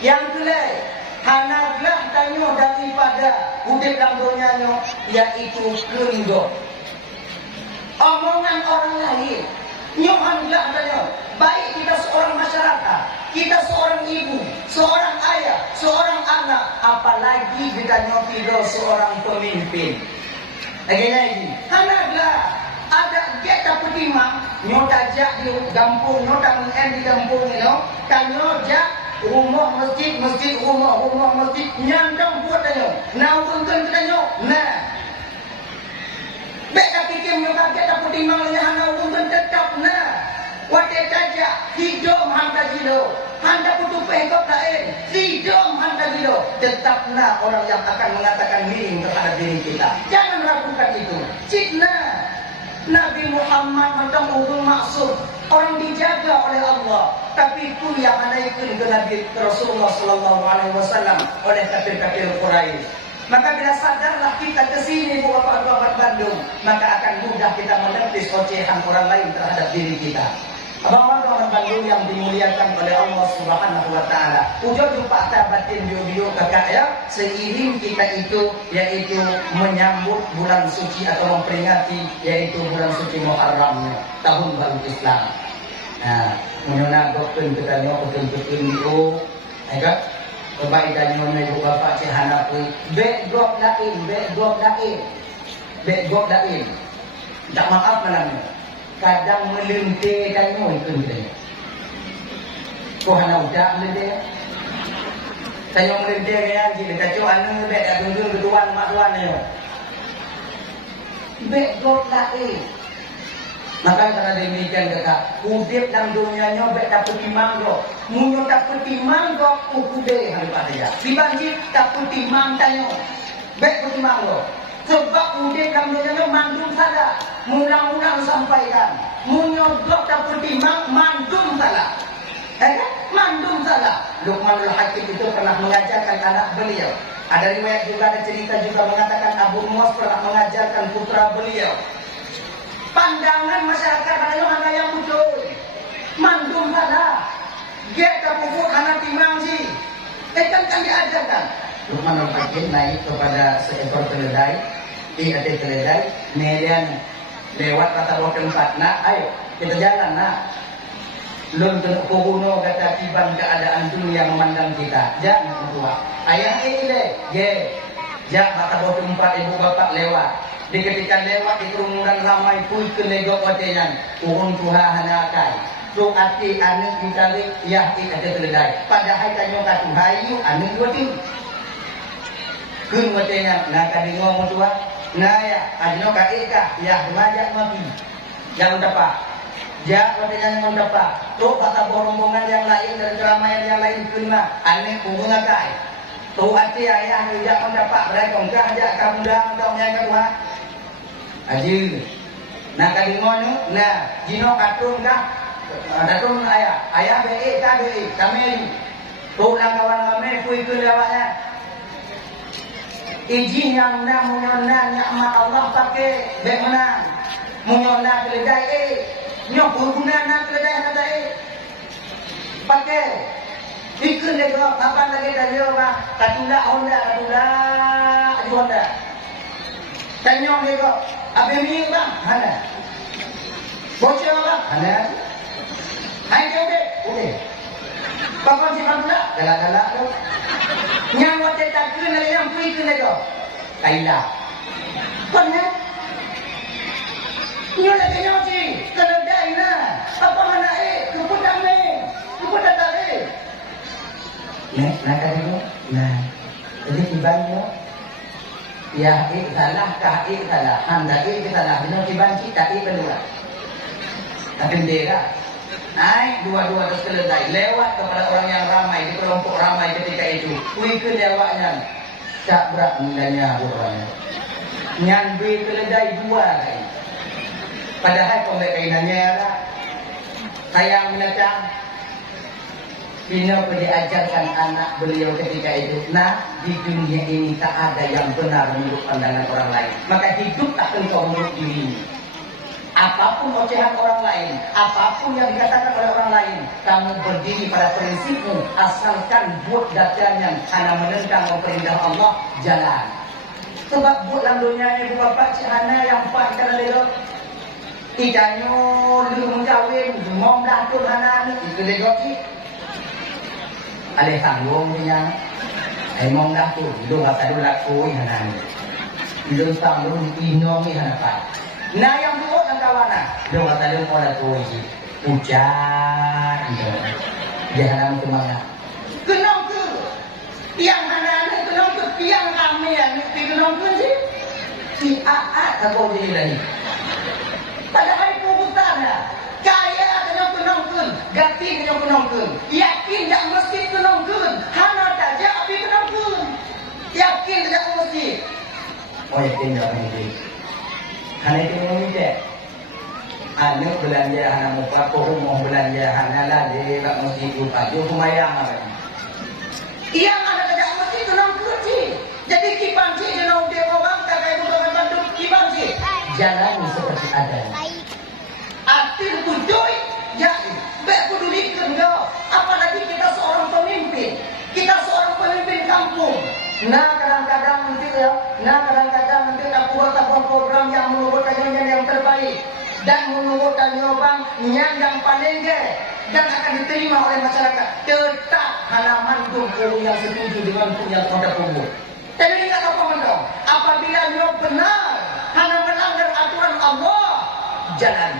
Yang kedua, hanaglah tanyo daripada udip dalam dunianya, yaitu kendor. Omongan orang lain, nyohanlah tanyo. Baik kita seorang masyarakat, kita seorang ibu, seorang ayah, seorang anak, apalagi kita nyotido seorang pemimpin. Lagi, hanaglah ada kita petimang, nyotajak di kampung, nyota di kampung ini, kan nyojak rumah masjid, masjid rumah masjid, nyandang buat tanyo, nah untuk tanyo, nah. Beka pikir nyota kita petimang lagi hana untuk tetap, nah. Wadah tajak, hidup handa gilo, handa putus pengkop lain, hidup handa gilo. Tetaplah orang yang akan mengatakan miring terhadap diri kita. Jangan lakukan itu. Cipna Nabi Muhammad macam ulul maksud, orang dijaga oleh Allah. Tapi itu yang menaikkan ke Nabi Rasulullah Sallallahu Alaihi Wasallam oleh kafir-kafir Quraisy. Maka bila sadarlah kita ke sini Bapak-bapak Bandung, maka akan mudah kita menepis ocehan orang lain terhadap diri kita. Abang-abang Bandung yang dimuliakan oleh Allah Subhanahu wa taala. Ujo jumpa tabatin bio kakak ya, seiring kita itu yaitu menyambut bulan suci atau memperingati yaitu bulan suci Muharram, tahun baru Islam. Nah, menyona dokter kita nyo betul-betul itu, enggak? Baik dan nyonya ibu bapak cihana pun bedok lain. Tak maaf malamnya. Kadang melentir kanyo itu dia. Ko hana udah melentir. Kanyo melentir kan jadi kacau anu bek dak tunggu keduan mak tuan yo. Bek god lain. Maka karena demikian kata, udip dalam dunianya bek tak petimang do. Munyo tak petimang do ukude haripada dia. Dibanjir tak petimang tanyo. Bek petimang do. Sebab udip dalam dunianya mandum salah. Mulang-mulang sampaikan. Munyodok tak petimang mandum salah. Mandum salah. Luqmanul Hakim itu pernah mengajarkan anak beliau. Ada riwayat juga, ada cerita juga mengatakan Abu Muwas pernah mengajarkan putra beliau. Pandangan masyarakat hanya yang muncul. Mandum salah. Kita pupuk anak timang sih. Kan diajarkan. Luqmanul Hakim naik kepada seekor keledai. Ada keledai. Kemudian lewat kata roh tempat. Nak, ayo kita jalan nak. Lun kuno kata tiban keadaan dunia memandang kita. Jangan tua. Ayah ini ye. Jak kata roh tempat ibu bapak lewat. Di ketika lewat di kerumunan ramai pun kelegok watenan. Urun Tuhan hanakai. So ati anu ditarik ya ada keledai. Padahal kanyo katu hayu anu dua ting. Kun watenan nak kadingong tua. Nah ya, adino kaika ya majak mati. Jangan dapat. Ya, watenan yang dapat. Tu kata rombongan yang lain dan keramaian yang lain kena aneh hubungan kai. Tu ati ayah tidak mendapat mereka enggak aja kamu dong yang kedua. Aji. Nah kadingono, nah jino katun kah? Datun ayah be kami. Tu kawan kami kui ke lewatnya. Izin yang nak menyona nikmat Allah pakai bagaimana menyona keledai nyok guna nak keledai pakai ikut lego kapan lagi dah apa katunda Honda tanyong lego apa ni bang ada bocor bang ada hai okey kapan sih bang galak tu yang wate tak kena yang free kena go kaila pernah nyo lagi nyo si keledai na apa mana kepada tadi nak tadi nah jadi tiba-tiba ya salah handa salah benar tiba-tiba tak benar tapi beda. Naik dua-dua terus keledai lewat kepada orang yang ramai di kelompok ramai ketika itu. Kui ke lewatnya tak berat mudahnya orangnya. Nyambi keledai dua kali. Padahal pembekainannya adalah sayang binatang. Bina diajarkan anak beliau ketika itu. Nah di dunia ini tak ada yang benar menurut pandangan orang lain. Maka hidup tak engkau menurut dirimu. Apapun ocehan orang lain, apapun yang dikatakan oleh orang lain, kamu berdiri pada prinsipmu, asalkan buat datangan hanya menentang perintah Allah, jalan. Sebab buat dalam dunia ini bapak cihana yang empat kena lelok. Ikannya lu mengkawin, mong datul hana itu lelok ki. Alih tanggung punya, mong datul, lu kata lu lakui hana ni. Lu tanggung inongi hana pak. Nah yang buat dan kawana, lu kata lu pola kui, hujan, jangan semangat. Kenapa tu? Yang hana ni kenapa yang kami yang mesti kenapa sih? Si aat aku jadi lagi. Pada hari pembukaan kaya kenapa, gati kenapa, yakin tak mesti kenapa, hana tak jadi kenapa, yakin tak mesti. Oh yakin tak mesti. Hana itu mesti. Anak belanja hana muka, rumah belanja hana lagi, tak mesti lupa. Dia kumayang apa? Yang ada tidak mesti kenapa sih? Jadi kibanci jenau dia orang tak kayak bukan bandung kibanci. Jalan seperti ada. Arti kudui jadi baik pedulikan kau. Apalagi kita seorang pemimpin. Kita seorang pemimpin kampung. Nah kadang-kadang nanti tak buat program yang menurut kajian yang terbaik dan menurut kajian yang paling dan akan diterima oleh masyarakat. Tetap halaman dulu yang setuju dengan punya produk umum. Tapi ingat apa mendong? Apabila dia benar hanya melanggar aturan Allah, jalan.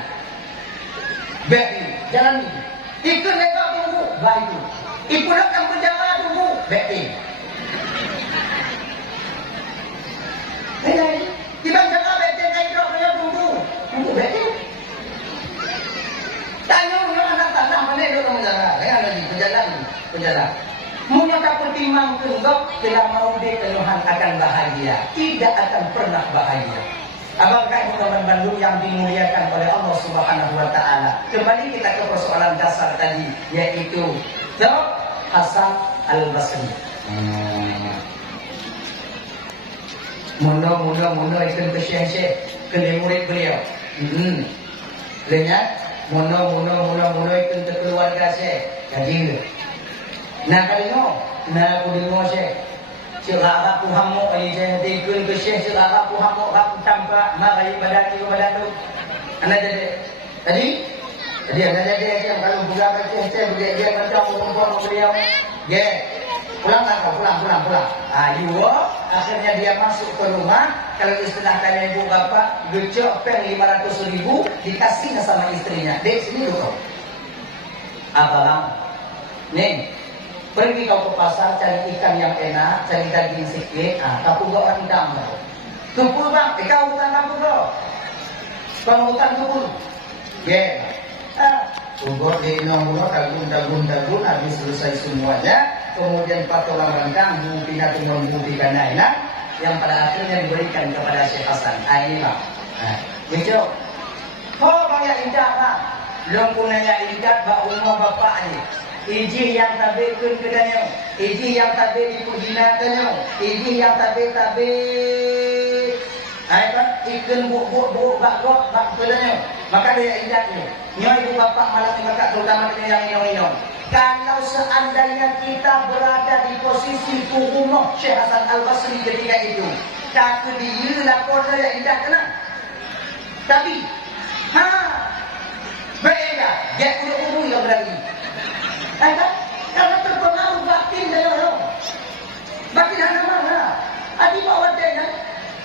Baik, jalan ini. Ikut mereka tunggu, baik. Ikut akan penjara tunggu, baik. Ini, kita jaga baik, kita ikut tunggu, baik. Tanya orang anak tanah mana itu orang menjaga? Yang lagi penjara. Mula tak pertimbang tunggak bila mau dia keluhan akan bahagia. Tidak akan pernah bahagia. Apakah teman Bandung yang dimuliakan oleh Allah Subhanahu wa taala? Kembali kita ke persoalan dasar tadi, yaitu Hasan Al-Basri. Mula ikut ke syekh ke murid beliau. Lihat, mula ikut ke keluarga syekh. Jadi nah kalau aku dengar syekh Syekh Muhammad ai jadi kun ke Syekh Muhammad hak tanpa mari badaki badatu. Ana jadi ana jadi yang kalau buka baca dia macam perempuan beliau. Pulang. Akhirnya dia masuk ke rumah. Kalau istilah kalian ibu bapak, gecok pen 500.000 dikasih sama istrinya. Dek sini dulu. Abang, nih. Pergi kau ke pasar cari ikan yang enak, cari daging sikit, kapur kau orang hitam. Kupur bang, kau bukan kapur kau. Kau bukan kupur. Kupur di nomor dagun, habis selesai semuanya. Kemudian patola rangkang, buktikan enak, yang pada akhirnya diberikan kepada Syekh Hasan. Inilah. Begitu. Kau bang yang indah pak. Belum punanya indah, bak rumah bapak ni. Iji yang tabe kun kedanya, iji yang tabe dipujinakannya, iji yang tabe. Apa? Ikan buk bak kedanya. Maka dia ingatnya. Nyo ibu bapak malam ni maka terutama yang inong. Kalau seandainya kita berada di posisi rumah Syekh Hasan Al-Basri ketika itu, kata dia lapor saya indah kena. Tapi, beda. Dia ulu yang berani. Karena terpengaruh batin dari orang. Batin mana? Adi bawa dia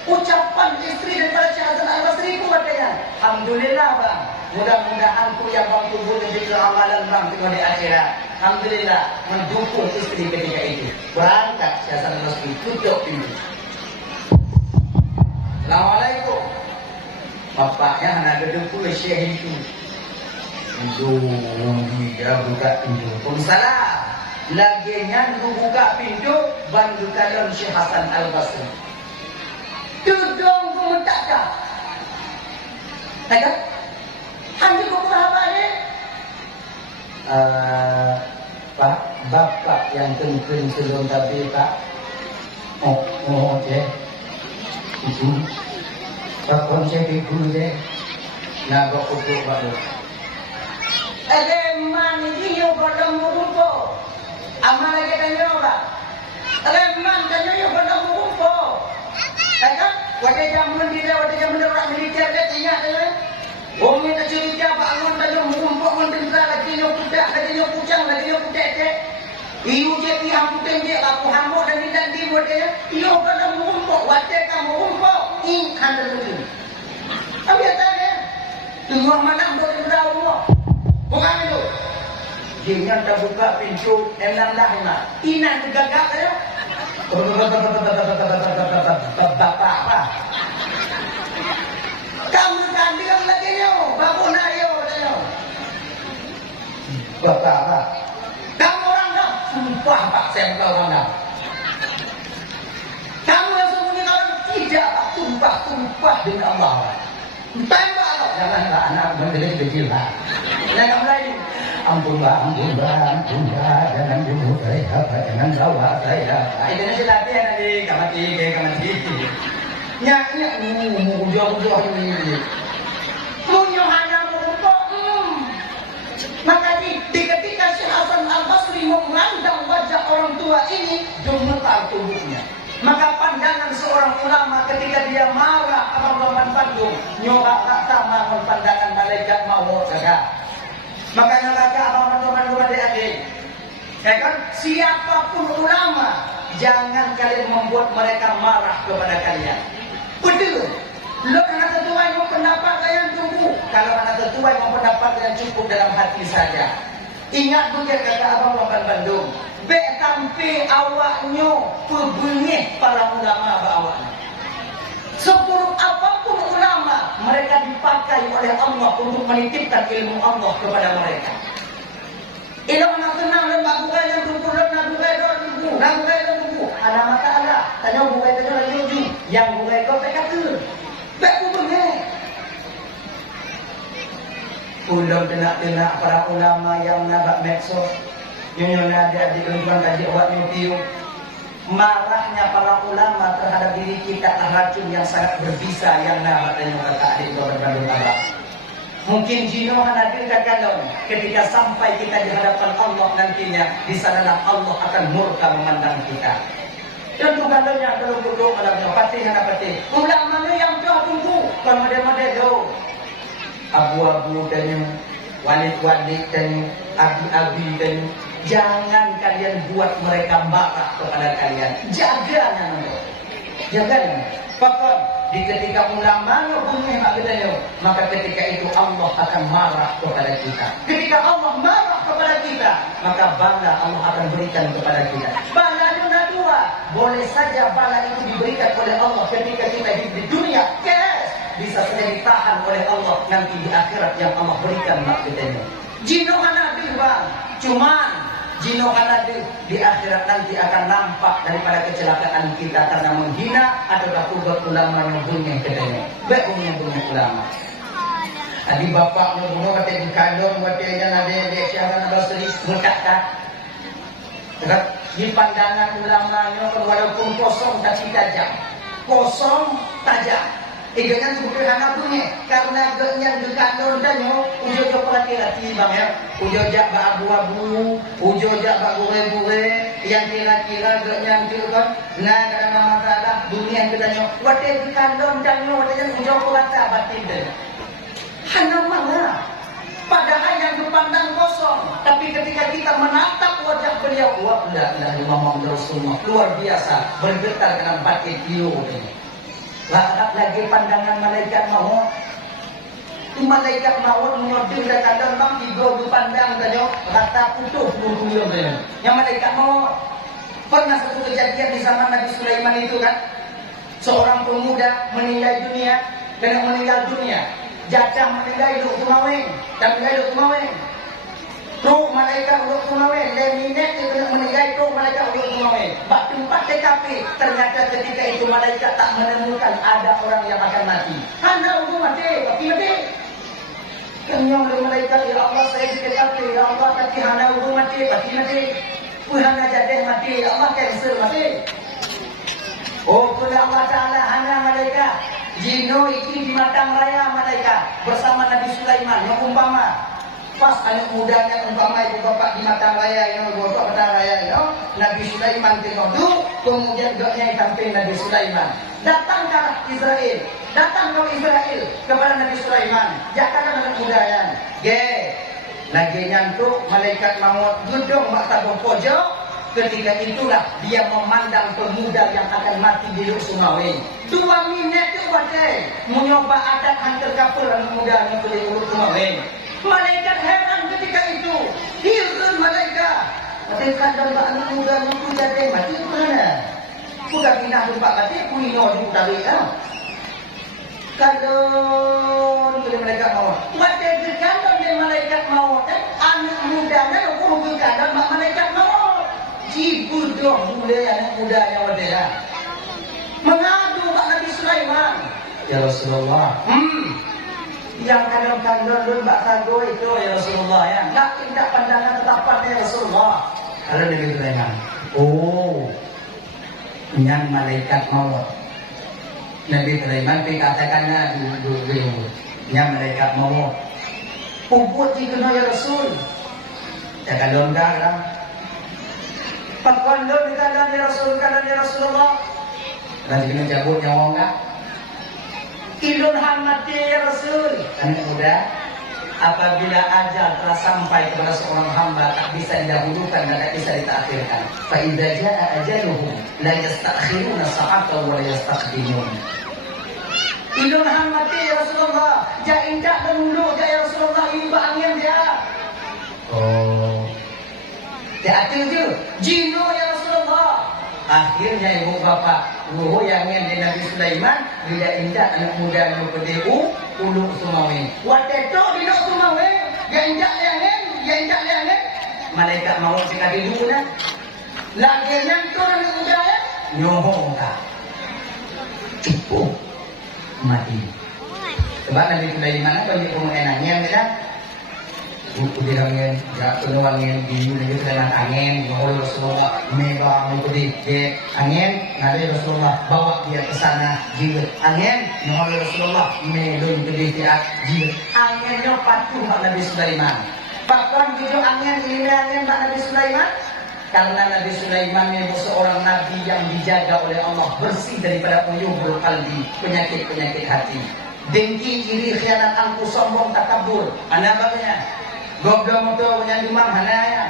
ucapan istri daripada Syekh Hasan Al-Basri pun dia. Alhamdulillah bang. Mudah-mudahan tu yang bang tubuh menjadi amalan bang di akhirat. Alhamdulillah mendukung istri ketika itu. Berangkat Syekh Hasan Al-Basri tutup pintu. Assalamualaikum. Bapaknya anak gedung Syekh itu. Dia buka pintu. Salah. Laginya buka pintu bantu kalian Syekh Hasan Al-Basri. Tudung kumentak dah. Tak? Hanya kau apa ni? Pak, bapak yang kengkeng sebelum tadi pak. Oh, je. Itu. Bapak saya pikir je. Nagok utuk baru. Man ini yo pada murumpo. Amal lagi tanya apa? Man tanya yo pada murumpo. Kan? Wajah zaman dia, wajah zaman orang militer dia ingat dia. Orang yang cerita bangun tanya murumpo mendendra lagi yo kuda, lagi yo kucang, lagi yo kutek. Iu jadi hamputin dia aku hambuk dan tidak dibuat dia. Iyo pada murumpo, wajah kamu murumpo. Ini handal betul. Tapi ya tanya. Tunggu mana boleh berdaung. Bukan itu. Dia tak buka pintu enam dah. Ina tegak ya. Bapak apa? Kamu kandil lagi yo, bapak nayo yo. Bapak apa? Kamu orang dah. Sumpah Pak saya tahu anda. Kamu yang sembunyi orang tidak. Sumpah dengan Allah. Tembak loh, janganlah anak menjadi kecil lah. Jangan mulai. Ampun bah, jangan bunuh saya, jangan bawa saya. Itu nasi latihan nanti, kamati. Nyak, ujung ini. Munyo hanya mumpuk. Maka di ketika Syekh Hasan Al-Basri memandang wajah orang tua ini, gemetar tubuhnya. Maka pandangan seorang ulama ketika dia marah Abang Bandung nyoba tak sama pandangan malaikat maut saja. Maka neraka Abang Bandung adik-adik. Ya kan? Siapapun ulama, jangan kalian membuat mereka marah kepada kalian. Betul. Lo anak tertua yang pendapat yang tunggu. Kalau anak tertua yang pendapat yang cukup dalam hati saja. Ingat bukan kata Abang Bandung. Bek tampi awaknya pebengih para ulama bawahnya. Seburuk apapun ulama, mereka dipakai oleh Allah untuk menitipkan ilmu Allah kepada mereka. Ilmu anak tenang dan tak bukai dan tunggu dan nak bukai dan tunggu. Ada masalah. Tanya bukai tanya lagi uji. Yang bukai kau tak kata. Bek pebengih. Ulang tenak para ulama yang nabak medsos. Nyonya ada di lingkungan kaji awak nyupiu. Marahnya para ulama terhadap diri kita racun yang sangat berbisa yang nama dan kata adik berbanding abang. Mungkin jino hadir kadang ketika sampai kita di hadapan Allah nantinya, di sanalah Allah akan murka memandang kita. Dan tu kalanya kalau bodoh malamnya pasti hana pasti. Ulama yang jauh tunggu kan model-model do. Abu-abu dan walid-walid dan abi-abi dan jangan kalian buat mereka marah kepada kalian. Jaganya. Pokok di ketika ulama punya maknanya, maka ketika itu Allah akan marah kepada kita. Ketika Allah marah kepada kita, maka bala Allah akan berikan kepada kita. Bala ada dua. Boleh saja bala itu diberikan oleh Allah ketika kita hidup di dunia. Yes, bisa saja ditahan oleh Allah nanti di akhirat yang Allah berikan maknanya. Jino Nabi bang, cuman jino Nabi di akhirat nanti akan nampak daripada kecelakaan kita karena menghina atau berbuat ulama yang punya kedanya. Baik punya ulama. Adi bapaknya bunuh kata di kandung katanya ada dia siapa nak Basri berkata. Di pandangan ulamanya walaupun kosong tapi tajam. Kosong tajam. Jangan sederhana punya karena yang dikandung danyo ujo laki-laki bang ya ujo jak abu-abu ujo jak gure-gure yang kira-kira yang kan nah karena masalah dunia yang danyo wate dikandung danyo wate yang ujo pelata batin deh hana mana padahal yang dipandang kosong tapi ketika kita menatap wajah beliau wah udah Muhammad Rasulullah luar biasa bergetar dengan batin beliau ini. Larap lagi pandangan malaikat maut. Malaikat maut menyoding dan kadang bang tiga dipandang tanya rata putus bulu dia. Yang malaikat maut pernah satu kejadian di zaman Nabi Sulaiman itu kan, seorang pemuda meninggal dunia, kena meninggal dunia, jajah meninggal hidup kumaweng dan meninggal hidup kumaweng. Roh malaikat hidup kumaweng, leminet itu kena meninggal roh malaikat hidup kumaweng. Bak tempat TKP ternyata ketika itu malaikat tak menemukan ada orang yang akan mati. Anda untuk mati, tapi mati. Kenyang oleh malaikat, ya Allah saya di TKP, ya Allah tapi anda untuk mati, tapi mati. Anda jadi mati, ya Allah cancel mati. Oh, pula Allah Ta'ala hanya malaikat. Jino iki di matang raya malaikat. mereka bersama Nabi Sulaiman yang umpama pas anak mudanya umpama ibu bapak di mata raya bapak mata raya Nabi Sulaiman tengok tu, kemudian gaknya sampai Nabi Sulaiman datang ke Israel, datang ke Israel kepada Nabi Sulaiman, jangan anak mudanya lagi nyantuk malaikat maut gedung maktabah pojok. Ketika itulah dia memandang pemuda yang akan mati di Luk Sumawe. 2 minit tu bagai mencoba adat hantar kapal anak muda yang di Luk Sumawe. Malaikat heran ketika itu. Heran malaikat. Malaikat dan anak muda yang tu jadi mati ke mana? Sudah pindah tempat mati, kuino di utara ya. Kalau dia malaikat maut. Mati kalau dia malaikat maut, anak mudanya aku bukan dan malaikat maut. Ibu dong muda anak muda yang ada mengadu Pak Nabi Sulaiman ya Rasulullah yang kadang-kadang Mbak Sago itu ya Rasulullah ya nggak tindak pandangan tetapan ya Rasulullah kalau Nabi Sulaiman yang malaikat maut Nabi Sulaiman dikatakannya dulu yang malaikat maut puput jika ya Rasul ya kalau enggak kan Pakwan di keadaan ya Rasulullah. Dan kita cabut nyawa enggak? Idun hamati ya Rasul. Anak muda, apabila ajal telah sampai kepada seorang hamba tak bisa didahulukan dan tak bisa ditakhirkan. Fa idza jaa ajaluhum la yastakhiruna sa'atan wa la yastaqdimun. Idun hamati ya Rasulullah. Ja indak dahulu ya Rasulullah ini angin dia. Hati je, jino ya Rasulullah. Akhirnya ibu bapak luhu yang di Nabi Sulaiman bila indah anak muda yang berdebu uluk Sumawi. Waktu itu uluk Sumawi, yang indah leangin, malaikat maut sekali dulu dah. Lagi yang tu anak muda ya, nyohong tak, cukup mati. Sebab Nabi Sulaiman apa ni pengenannya kan? Buku dirangin, gak penuangin di Nabi Sulaiman angin, bahwa Rasulullah mega mengikuti angin, Nabi Rasulullah bawa dia ke sana jilid angin, bahwa Rasulullah melun ke dia jilid anginnya patuh Pak Nabi Sulaiman. Bahkan video angin ini angin Pak Nabi Sulaiman karena Nabi Sulaiman ini seorang nabi yang dijaga oleh Allah bersih daripada uyubul qalbi, penyakit-penyakit hati. Dengki, iri, khianat, angku, sombong, takabur. Anda bagainya? Gobda motor punya dimang hana,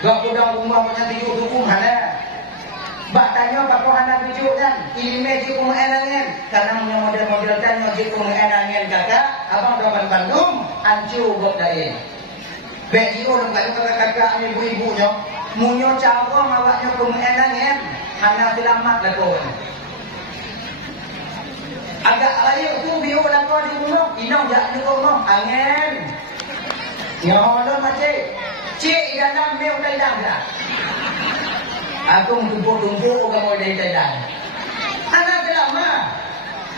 gobda rumah punya tujuh hukum hana. Bak tanya pakai hana tujuh kan, ilmu je pengenangan. Karena punya model-model tanya je pengenangan kakak, abang doan Bandung, ancu gobda ini. Bagi orang kakak ibu-ibunya, munyo cara mawaknya pengenangan, hana selamat lah kawan. Agak layu tu biu lah kau di rumah, inau jak di rumah, angin. Yang orang macam cik dalam mel Thailand lah. Aku tumpuk-tumpuk kamu dari Thailand. Anak lama.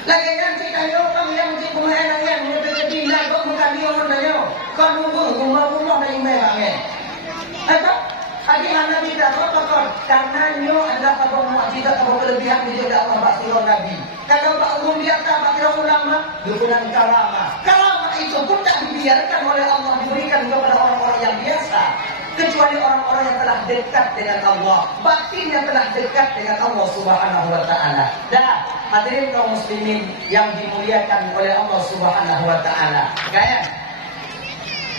Lagi kan cik tanya orang yang cik pemain yang muda ketinggalan kau bukan dia orang tanya. Kau nunggu rumah-rumah dari mana? Apa? Adik anak kita apa? Karena nyo adalah sebuah mukjizat atau kelebihan di jalan Allah Rasulullah Nabi. Kalau Pak Umum dia tak pakai ulama, dukungan karamah. Karamah itu pun tak dibiarkan oleh Allah diberikan kepada orang-orang yang biasa, kecuali orang-orang yang telah dekat dengan Allah, batinnya telah dekat dengan Allah Subhanahu wa taala. Dan hadirin kaum muslimin yang dimuliakan oleh Allah Subhanahu wa taala. Gaya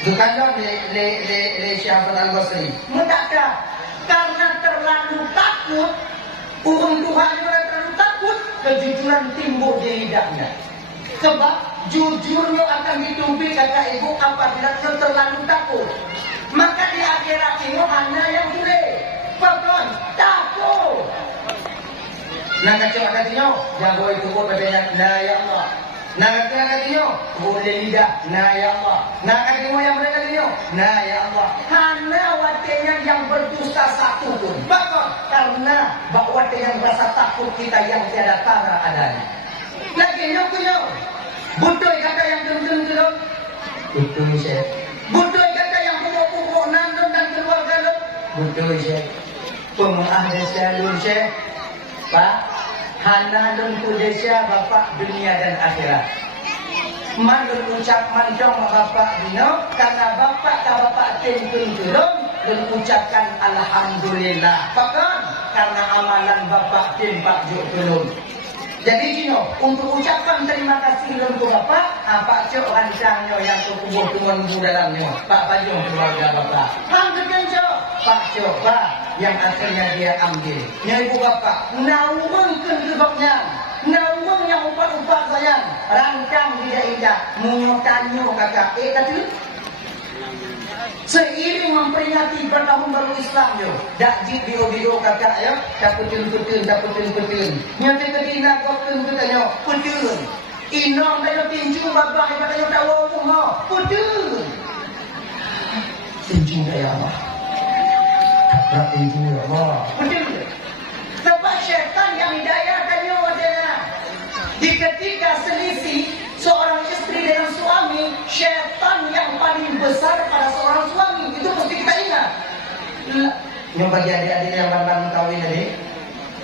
bukanlah le Syekh Al-Basri. Mendakar karena terlalu takut, Tuhan terlalu takut, kejujuran timbul di lidahnya. Sebab jujurnya akan ditumpi kata ibu apabila terlalu takut. Maka di akhirat ini hanya yang boleh. Pokok takut. Nah kacau-kacau jago itu pun katanya la ya Allah. Nah kacau-kacau boleh lidah nah ya Allah. Nah kacau yang mereka katanya nah ya Allah. Hanya watenya yang berdusta satu pun. Pokok karena bahwa yang rasa takut kita yang tiada tara adanya. Lagi nyok. Butuh kata yang gelum-gelum. Butuh Syekh. Butuh kata yang pokok-pokok nandun dan keluarga lu. Butuh Syekh. Pemaaf desa lu Syekh. Pak, hana dan kudesya bapak dunia dan akhirat. Manut ucap mandong bapak dino, karena bapak ka bapak tentun turun, dan ucapkan alhamdulillah. Bahkan karena amalan bapak tempat juk turun. Jadi dino, untuk ucapan terima kasih untuk bapak, apa cok rancangnya yang terkubur tuanmu dalamnya, Pak Pajong keluarga bapak. Hamdulillah cok, Pak cok pak, yang akhirnya dia ambil. Nya ibu bapak, naumeng kendebaknya. Naumeng yang upat-upat sayang, rancang tidak indah, menyokannya kakak. Kata seiring memperingati bertahun baru Islam yo, dak jid bio kakak yo, dapetin nyata kedina kokun katanya, putun. Inong dayo tinju babah katanya tak wong mo, putun. Tinju daya apa? Tak tinju apa? Putun. Sebab syaitan yang hidayah tanya wadana. Di ketika selisih seorang istri dengan suami, syaitan yang paling besar pada seorang suami itu mesti kita ingat. Yang bagi adik-adik yang baru kawin tadi,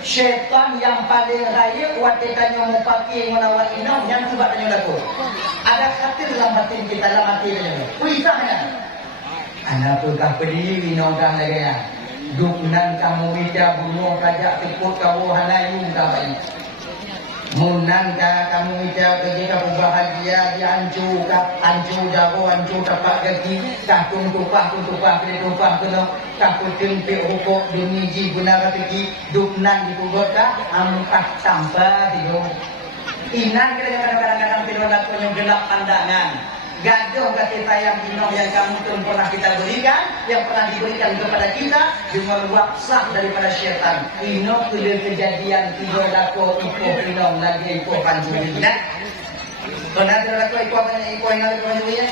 syaitan yang paling raya watekannya mau pakai menawar inam yang coba tanya laku. Ada khatir dalam batin kita, dalam hati tanya. Kuisahnya, anak tukah pedih inam kang lagi ya. Duknan kamu wida bunuh kajak tikut kau hanayung kapai. Munan kamu wida kerja kamu bahagia di ancu jago ancu tapak kaki kakung tupah kena kakung tempe rokok duniji guna kaki duknan di kubur ampak tambah tigo. Inan kita kadang-kadang pilih yang gelap pandangan. Gaduh kasih sayang inong yang kamu pun pernah kita berikan, yang pernah diberikan kepada kita, dengan waksah daripada syaitan. Inong kulir kejadian tiga lako iko inong lagi iko panjuri kita. Pernah tidak lako iko yang lagi panjuri ya?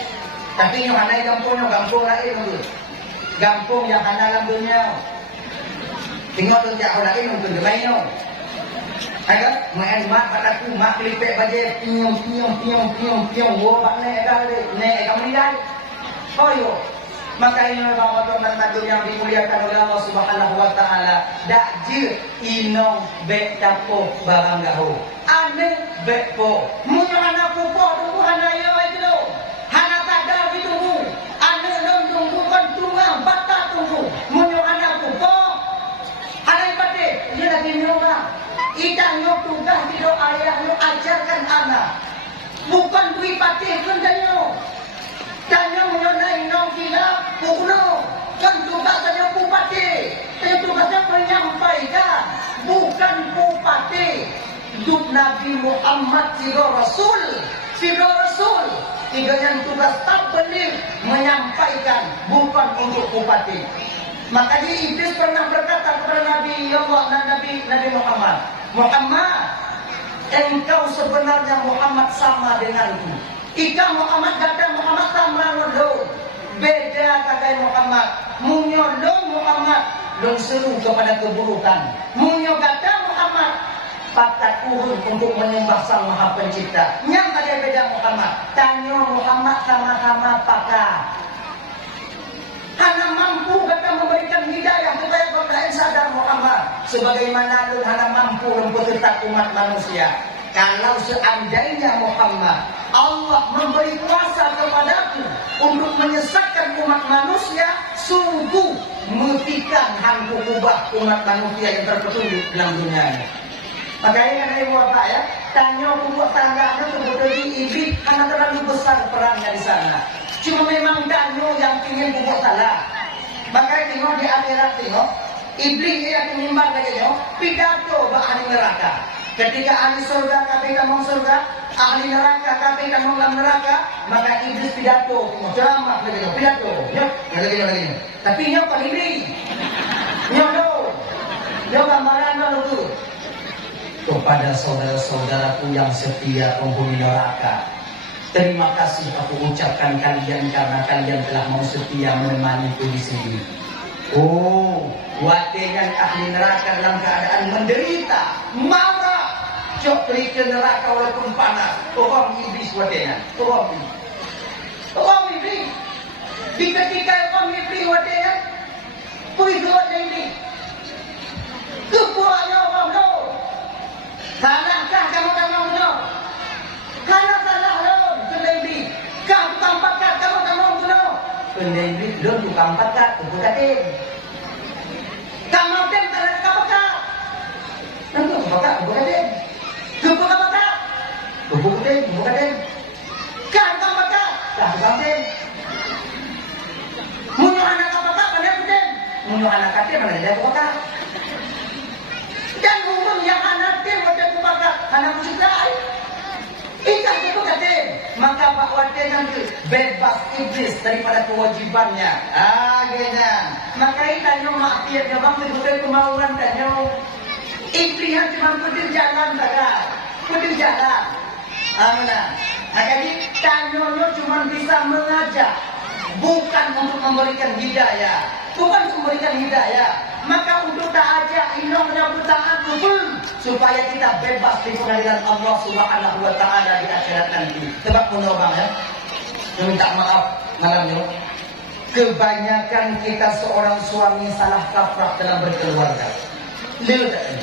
Tapi yang hanai kampung lain dulu. Kampung yang hanai lambungnya. Tengok tu tiap orang ini untuk gemain no. Agak main mak kataku mak kelipek baje piung wo bak ne kamu ni dai. Oh yo. Maka ini memang orang tajuk yang dimuliakan oleh Allah Subhanahu wa taala. Dak je inong be tapo barang gaho. Ane be po. Munyo anak pupo tunggu hana yo itu. Hana kadar ditunggu. Ane dong tunggu kan tungang bata tunggu. Munyo anak pupo. Hana ipate, dia lagi nyonga. Idang yo tugas di ayah yo ajarkan anak. Bukan dui patih kendanyo. Danyo menyonai nong kila pukuno. Kan tugas danyo pupati. Tapi tugasnya menyampaikan. Bukan pupati. Duk Nabi Muhammad siro Rasul. Tiga yang tugas tak benar menyampaikan. Bukan untuk pupati. Makanya Iblis pernah berkata kepada Nabi Allah dan Nabi Muhammad, engkau sebenarnya Muhammad sama denganku. Ika Muhammad kata Muhammad sama lo. Beda kata Muhammad. Munyolong Muhammad long seru kepada keburukan. Munyo kata Muhammad pakat urun untuk menyembah Sang Maha Pencipta. Yang tadi beda Muhammad. Tanya Muhammad sama-sama pakar. Hana mampu kata memberikan hidayah supaya orang sadar Muhammad. Sebagaimana lu hana mampu mempertetap umat manusia. Kalau seandainya Muhammad, Allah memberi kuasa kepadaku untuk menyesatkan umat manusia, sungguh mutikan hanku ubah umat manusia yang terpetunjuk dalam dunia ini. Makanya kan ibu bapak ya, tanya buat tangganya sebetulnya iblis karena terlalu besar perannya di sana. Cuma memang danyo yang ingin buat salah. Makanya tengok di akhirat tengok, iblis yang menimbang lagi tengok, pidato bah ahli neraka. Ketika ahli surga kata mau surga, ahli neraka kata mau neraka, maka iblis pidato, ceramah lagi tengok, pidato, nyok, lagi. Tapi nyok pak iblis, nyok gambaran lalu tu. Kepada saudara-saudaraku yang setia penghuni neraka, terima kasih aku ucapkan kalian karena kalian telah mau setia menemaniku di sini. Oh, watekan ahli neraka dalam keadaan menderita, marah, cok ke neraka walaupun panas. Orang iblis watekan, orang iblis. Di ketika orang iblis watekan, kuizuat ini, kekurangan orang no. Salahkah kamu no? Karena salah lo, Lun David, lun tukang pakat, kumpul katin. Kamau tem tak ada kapakat. Nanti kapakat, kumpul katin. Kumpul kapakat. Kumpul katin, kumpul katin. Kan tukang pakat, kan tukang katin. Munyo anak kapakat, mana katin. Munyo anak katin, mana dia kapakat. Dan umum yang anak tim, wadah kapakat, anak musibah. Ikan itu katin. Maka Pak Wadin nanti bebas iblis daripada kewajibannya. Gini. Maka ikannya maksiatnya bang betul kemauan tanya. Iblis cuma putih jalan saja, putih jalan. Mana? Jadi tanya cuma bisa mengajak, bukan untuk memberikan hidayah, bukan memberikan hidayah. Maka untuk tak ajak inong yang bertaat pun supaya kita bebas di pengadilan Allah Subhanahu wa taala di akhirat nanti. Sebab menobang ya. Minta maaf malamnya. Kebanyakan kita seorang suami salah kaprah dalam berkeluarga. Lihat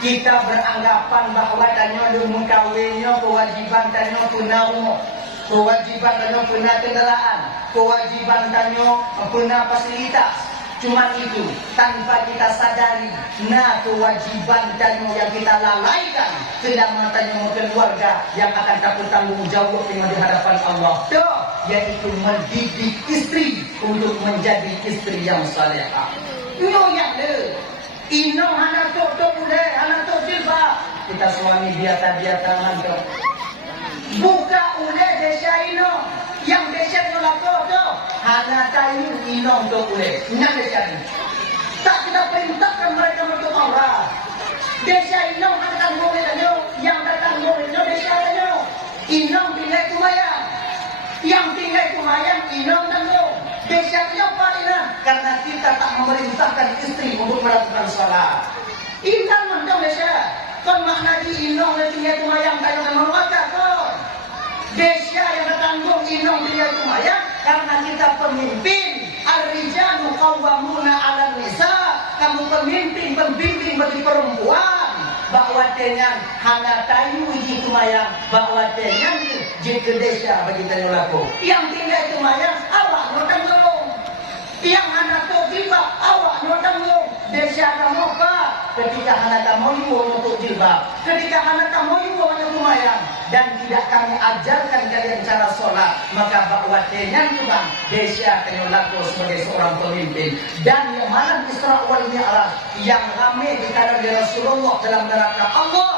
kita beranggapan bahawa tanya lumung kawinnya kewajiban tanya punau, kewajiban tanya punah kendaraan, kewajiban tanya punah fasilitas. Cuma itu, tanpa kita sadari, kewajiban tanya yang kita lalaikan sedang matanya keluarga yang akan takut tanggung jawab di hadapan Allah. Yaitu mendidik istri untuk menjadi istri yang salehah. Yang Ino anak tok boleh, anak tok jilbab. Kita suami biasa-biasa mantok. Buka oleh desa ino, yang desa nolak tu. Anak tayu ino tok boleh, nak desa ni. Tak kita perintahkan mereka untuk aurat. Desa ino akan boleh tanyo, yang datang boleh desa tanyo. Ino tinggal kumayang, yang tinggal kumayang ino tanyo. Desianya palingan karena kita tak memerintahkan istri untuk melakukan salat. Intan mandang desa. Kon makna di inong na tinggal tumayang tayo ng mga kon. Desya yang natanggung inong tinggal tumayang karena kita pemimpin. Ar-rijalu qawwamuna 'alan nisa. Kamu pemimpin, pembimbing bagi perempuan. Bahwa dengan hana tayu uji tumayang, bahwa dengan jika desa bagi tayo laku. Yang tinggal tumayang awak notanggung. Yang anak tu jilbab awak notanggung. Desa kamu apa? Ketika anak kamu untuk jilbab, ketika anak kamu untuk tumayang, dan tidak kami ajarkan kalian cara sholat, maka bahwa dengan tu bang desa tayo laku sebagai seorang pemimpin. Dan yang malam Isra wal Mi'raj yang ramai dikatakan oleh Rasulullah dalam neraka Allah,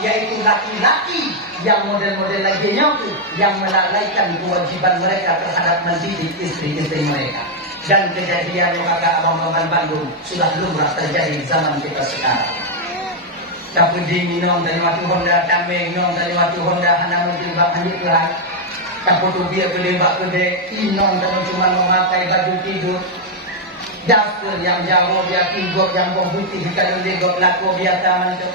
yaitu laki-laki yang model-model lainnya yang melalaikan kewajiban mereka terhadap mendidik istri-istri mereka. Dan kejadian yang agak abang-abang Bandung sudah lumrah terjadi zaman kita sekarang. Tapi di minum dari waktu Honda, kami minum dari waktu Honda, anak menjilbab hanya Tuhan. Tapi tu dia kelebak kedek, minum dan cuma memakai baju tidur. Dapur yang jauh dia tinggot yang putih kalau legot laku biasa mantuk.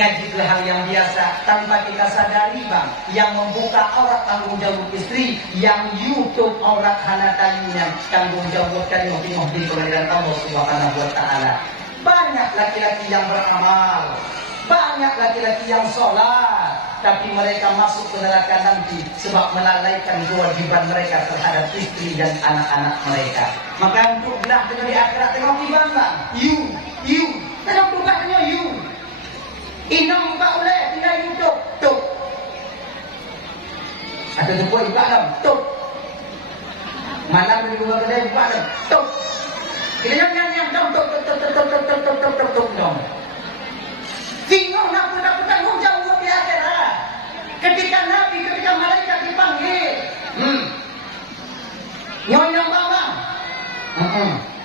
Kaji ke hal yang biasa tanpa kita sadari bang, yang membuka aurat tanggung jawab istri, yang YouTube aurat hana tayunya tanggung jawab tanya di pengadilan Allah Subhanahu wa taala. Banyak laki-laki yang beramal, banyak laki-laki yang sholat, tapi mereka masuk ke neraka nanti sebab melalaikan kewajiban mereka terhadap istri dan anak-anak mereka. Maka untuk belah dengan di akhirat tengok iban bang, you, tengok bukannya you. Inong buka oleh tinggal YouTube, tuk. Ada tu buat buka dalam, tuk. Malam di luar kedai buka dalam, tuk. Kita yang tuk. Bingung nak tanggung jawab di akhirat. Ketika Nabi, ketika malaikat dipanggil, nyonyong bang.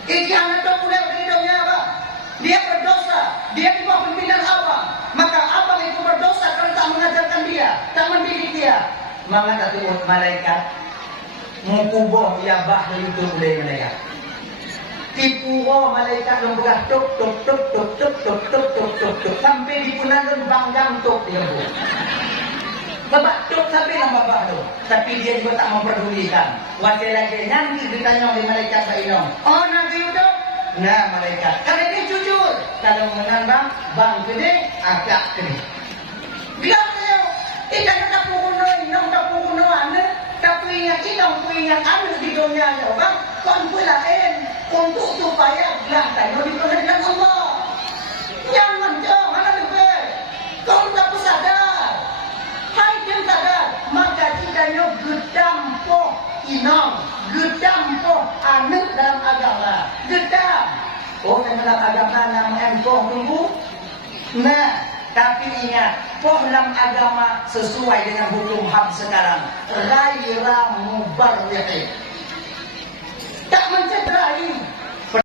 Iki anak tuk boleh berhidupnya apa? Dia berdosa, dia di bawah pimpinan abang. Maka abang itu berdosa karena tak mengajarkan dia, tak mendidik dia. Maka satu malaikat mengubah ya bahaya itu boleh malaikat. Tipu malaikat lembah tuk sampai di punangan banggang tuk dia bu. Sebab tuk sampai lembah bahaya. Tapi dia juga tak memperdulikan. Wakil lagi nanti ditanya oleh malaikat Sainong. Oh nanti itu. Nah malaikat, karena dia jujur. Kalau menambah bang gede, agak gede. Bilang dia, ikan tak pukuno, inong tak pukuno ane, tapi ingat kita, ku ingat ada di dunia ya bang. Kon ku lain untuk supaya gelang tayo di pengadilan Allah. Jangan jauh mana lebih. Kau tak sadar. Hai yang sadar. Maka kita gedam poh inang, gedam poh anut dalam agama. Gedam. Oh, dalam agama nama engkau tunggu. Nah, tapi ingat, poh dalam agama sesuai dengan hukum HAM sekarang. Ghaira mubarrih. Tak mencederai.